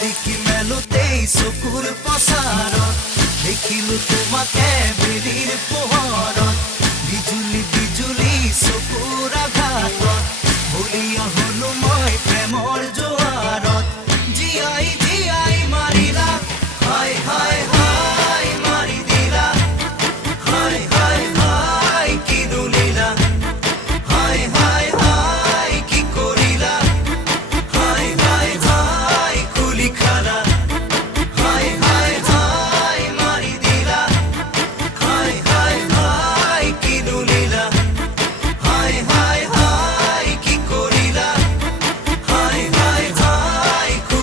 খিৰিকী মেলোতেই চকুৰ পচাৰত দেখিলো তোমাকে বেলিৰ পোহৰত বিজুলী বিজুলী চকুৰ আঘাতত বলিয়া হলো মই প্ৰেমৰ জোৱাৰত